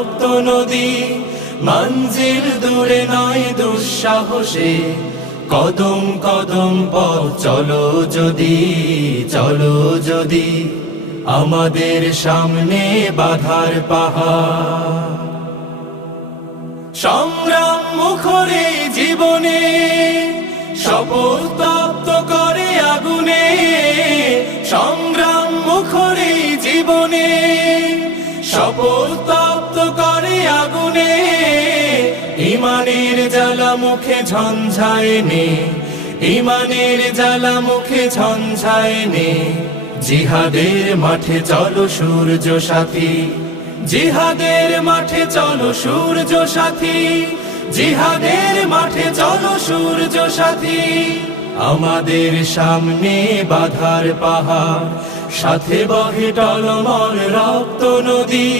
রক্ত নদী, মঞ্জিল দূরে নয় দুঃসাহসে, কদম কদম পথ চলো যদি, চলো যদি, আমাদের সামনে বাধার পাহাড়। সংগ্রাম মুখরে জীবনে শপথ তপ্ত করে আগুনে, সংগ্রাম মুখরে জীবনে শপথ তপ্ত করে আগুনে, ইমানের জ্বালা মুখে ঝঞ্ঝায় নে, ইমানের জ্বালা মুখে ঝঞ্ঝায় নে, জিহাদের মাঠে চলো সূর্য সাথী, জিহাদের মাঠে চলো সূর্য সাথী, জিহাদের মাঠে চলো সূর্য সাথী। আমাদের সামনে বাধার পাহাড়, সাথে বহে টলমল রক্ত নদী,